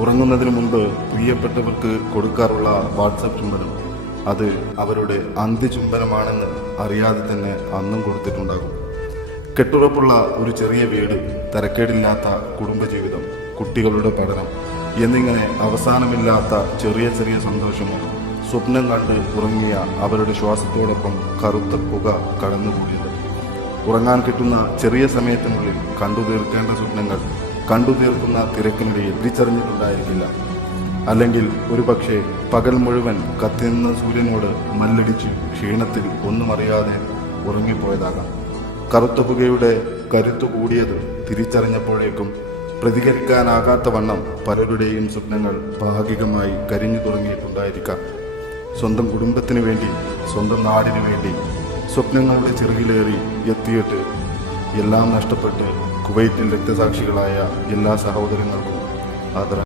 ഉറങ്ങുന്നതിന് മുമ്പ് പ്രിയപ്പെട്ടവർക്ക് കൊടുക്കാറുള്ള വാട്സപ്പ് ചുംബനം അത് അവരുടെ അന്ത്യചുംബനമാണെന്ന് അറിയാതെ തന്നെ അന്നും കൊടുത്തിട്ടുണ്ടാകും. കെട്ടുറപ്പുള്ള ഒരു ചെറിയ വീട്, തരക്കേടില്ലാത്ത കുടുംബജീവിതം, കുട്ടികളുടെ പഠനം എന്നിങ്ങനെ അവസാനമില്ലാത്ത ചെറിയ ചെറിയ സന്തോഷങ്ങൾ സ്വപ്നം കണ്ട് ഉറങ്ങിയ അവരുടെ ശ്വാസത്തോടൊപ്പം കറുത്ത പുക കടന്നുകൂടിയത്. ഉറങ്ങാൻ കിട്ടുന്ന ചെറിയ സമയത്തിനുള്ളിൽ കണ്ടു തീർക്കേണ്ട സ്വപ്നങ്ങൾ കണ്ടു തീർക്കുന്ന തിരക്കിനിടയിൽ തിരിച്ചറിഞ്ഞിട്ടുണ്ടായിരിക്കില്ല. അല്ലെങ്കിൽ ഒരുപക്ഷെ പകൽ മുഴുവൻ കത്തിനിന്ന സൂര്യനോട് മല്ലടിച്ച് ക്ഷീണത്തിൽ ഒന്നും അറിയാതെ ഉറങ്ങിപ്പോയതാകാം. കറുത്ത പുകയുടെ കരുത്തു കൂടിയത് തിരിച്ചറിഞ്ഞപ്പോഴേക്കും പ്രതികരിക്കാനാകാത്ത വണ്ണം പലരുടെയും സ്വപ്നങ്ങൾ ഭാഗികമായി കരിഞ്ഞു തുടങ്ങിയിട്ടുണ്ടായിരിക്കാം. സ്വന്തം കുടുംബത്തിന് വേണ്ടി, സ്വന്തം നാടിനു വേണ്ടി സ്വപ്നങ്ങളുടെ ചിറകിലേറി എത്തിയിട്ട് എല്ലാം നഷ്ടപ്പെട്ട് കുവൈറ്റിൽ രക്തസാക്ഷികളായ എല്ലാ സഹോദരങ്ങൾക്കും ആദരം.